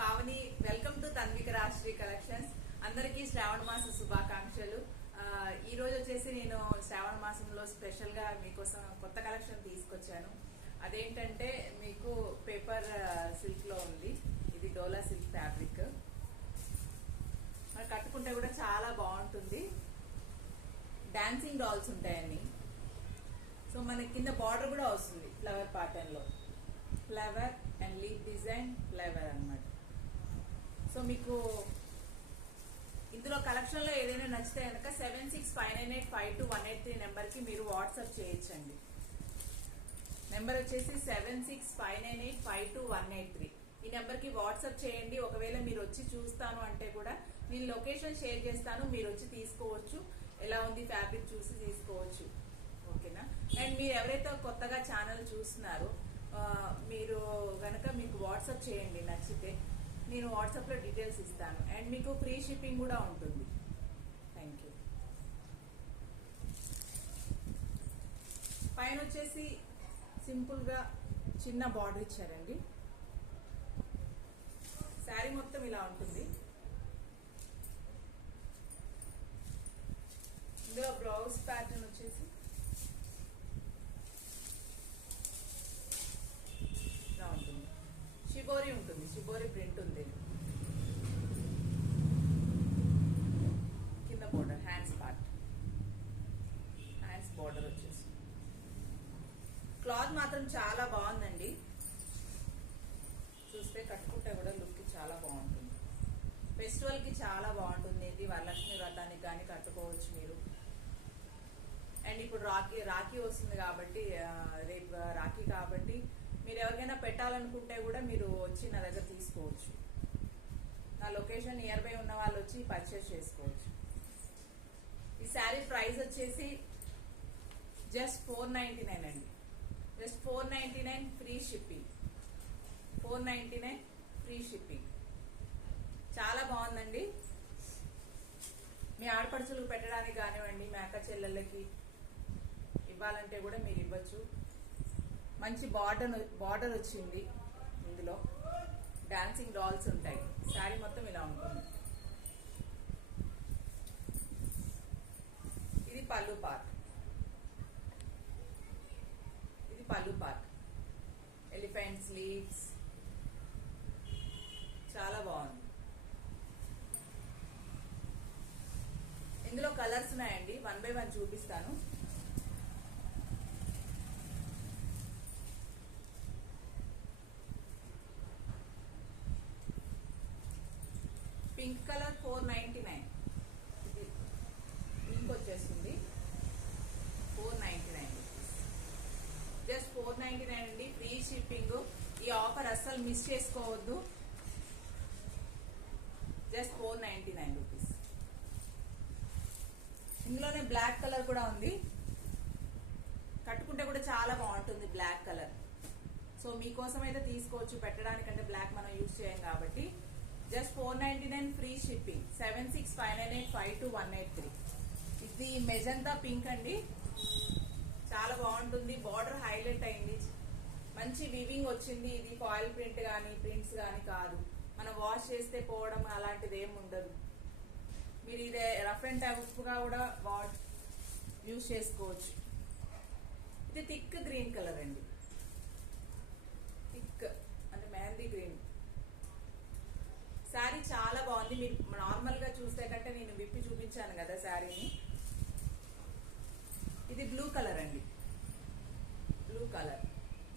Pavani. Welcome to Tanvika Rashri collections. అందరికీ శ్రావణ మాస శుభాకాంక్షలు. ఈ రోజు వచ్చేసి నేను శ్రావణ మాసంలో స్పెషల్ గా మీకోసం కొత్త కలెక్షన్ తీసుకొచ్చాను. అదేంటంటే మీకు పేపర్ సిల్క్ లో ఉంది. ఇది డోలా సిల్క్ ఫ్యాబ్రిక్. కట్టుకుంటే కూడా చాలా బాగుంటుంది. డాన్సింగ్ డాల్స్ ఉంటాయని. సో మనకి కింద బార్డర్ కూడా వస్తుంది ఫ్లవర్ ప్యాటర్న్ లో. Flower and leaf design flower అన్నమాట. సో మీకు ఇందులో కలెక్షన్ లో ఏదైనా నచ్చితే కనుక 7659852183 నెంబర్ కి మీరు వాట్సాప్ చేయొచ్చండి. నెంబర్ వచ్చేసి 7659852183. ఈ నెంబర్ కి వాట్సాప్ చేయండి. ఒకవేళ మీరు వచ్చి చూస్తాను అంటే కూడా నేను లొకేషన్ షేర్ చేస్తాను, మీరు వచ్చి తీసుకోవచ్చు. ఎలా ఉంది ఫ్యాబ్రిక్ చూసి తీసుకోవచ్చు. ఓకేనా? అండ్ మీరు ఎవరైతే కొత్తగా ఛానల్ చూస్తున్నారో మీరు గనక మీకు వాట్సాప్ చేయండి. నచ్చితే నేను వాట్సాప్ లో డీటెయిల్స్ ఇస్తాను. అండ్ మీకు ఫ్రీ షిప్పింగ్ కూడా ఉంటుంది. Thank you. పైన వచ్చేసి సింపుల్ గా చిన్న బార్డర్ ఇచ్చారండి. శారీ మొత్తం ఇలా ఉంటుంది. ఇందులో బ్లౌజ్ ప్యాటర్న్ వచ్చేసి ఉంటుంది. షిబోరి ఉంటుంది, షిబోరి ప్రింట్ ఉంది. కింద border hands part, hands border వచ్చేసి. క్లాత్ మాత్రం చాలా బాగుందండి. చూస్తే కట్టుకుంటే కూడా లుక్ చాలా బాగుంటుంది. ఫెస్టివల్ కి చాలా బాగుంటుంది. ఇది వరలక్ష్మి వ్రతానికి కానీ కట్టుకోవచ్చు మీరు. అండ్ ఇప్పుడు రాఖీ వస్తుంది కాబట్టి, రేపు రాఖీ కాబట్టి మీరు ఎవరికైనా పెట్టాలనుకుంటే కూడా మీరు వచ్చి నా దగ్గర తీసుకోవచ్చు. నా లొకేషన్ నియర్ బై ఉన్న వాళ్ళు వచ్చి పర్చేస్ చేసుకోవచ్చు. ఈ శారీ ప్రైస్ వచ్చేసి జస్ట్ 499 అండి. Just 499 free shipping. 499 free shipping. చాలా బాగుందండి. మీ ఆడపడుచులకు పెట్టడానికి కానివ్వండి, మీ అక్క చెల్లెళ్ళకి ఇవ్వాలంటే కూడా మీరు ఇవ్వచ్చు. మంచి బార్డర్ వచ్చింది. ఇందులో డాన్సింగ్ డాల్స్ ఉంటాయి. శారీ మొత్తం ఇలా ఉంటుంది. ఇది పళ్ళు పార్ట్. ఇది పళ్ళు పార్ట్. ఎలిఫెంట్ స్లీవ్స్ చాలా బాగుంది. ఇందులో కలర్స్ ఉన్నాయండి. 1 by 1 చూపిస్తాను. Pink colour 499. ఇది పింక్ వచ్చేస్తుంది. 499 రూపీస్. జస్ట్ 499 అండి. Free shipping. ఈ ఆఫర్ అస్సలు మిస్ చేసుకోవద్దు. Just 499 rupees. ఇందులోనే బ్లాక్ కలర్ కూడా ఉంది. కట్టుకుంటే కూడా చాలా బాగుంటుంది బ్లాక్ కలర్. సో మీకోసం అయితే తీసుకోవచ్చు. పెట్టడానికంటే బ్లాక్ మనం యూజ్ చేయం కాబట్టి. Just 499 free shipping. 7659852183. ఇది మెజంతా పింక్ అండి. చాలా బాగుంటుంది. బార్డర్ హైలైట్ అయింది. మంచి వివింగ్ వచ్చింది. ఇది ఫాయిల్ ప్రింట్ కానీ ప్రింట్స్ కానీ కాదు. మనం వాష్ చేస్తే పోవడం అలాంటిది ఏమి ఉండదు. మీరు ఇదే రఫ్ అండ్ టఫ్ గా కూడా యూజ్ చేసుకోవచ్చు. ఇది థిక్ గ్రీన్ కలర్ అండి. థిక్ అంటే మెహందీ గ్రీన్. శారీ చాలా బాగుంది. మీరు నార్మల్ గా చూస్తే కంటే నేను విప్పి చూపించాను కదా శారీని. ఇది బ్లూ కలర్ అండి. Blue colour.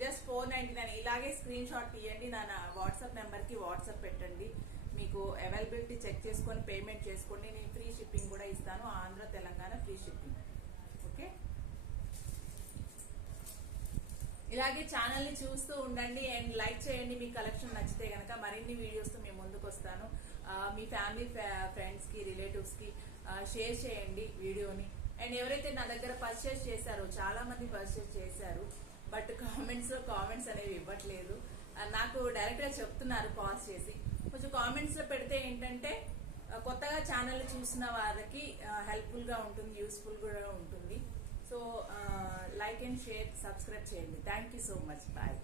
జస్ట్ 499. ఇలాగే స్క్రీన్ షాట్ తీయండి. నా వాట్సాప్ నెంబర్ కి వాట్సాప్ పెట్టండి. మీకు అవైలబిలిటీ చెక్ చేసుకొని పేమెంట్ చేసుకోండి. నేను ఫ్రీ షిప్పింగ్ కూడా ఇస్తాను. Andhra Telangana free shipping. Okay. ఇలాగే ఛానల్ ని చూస్తూ ఉండండి అండ్ లైక్ చేయండి. మీ కలెక్షన్ నచ్చితే గనక మరిన్ని వీడియోస్ తో మేము ముందుకు వస్తాను. మీ ఫ్యామిలీ ఫ్రెండ్స్ కి రిలేటివ్స్ కి షేర్ చేయండి వీడియోని. అండ్ ఎవరైతే నా దగ్గర పర్చేస్ చేశారో, చాలా మంది పర్చేస్ చేశారు, బట్ కామెంట్స్ అనేవి ఇవ్వట్లేదు. నాకు డైరెక్ట్ గా చెప్తున్నారు కాల్స్ చేసి. కొంచెం కామెంట్స్ లో పెడితే ఏంటంటే కొత్తగా ఛానల్ చూసిన వారికి హెల్ప్ఫుల్ గా ఉంటుంది, యూస్ఫుల్ కూడా ఉంటుంది. So like and share, subscribe చేయండి. Thank you so much. Bye.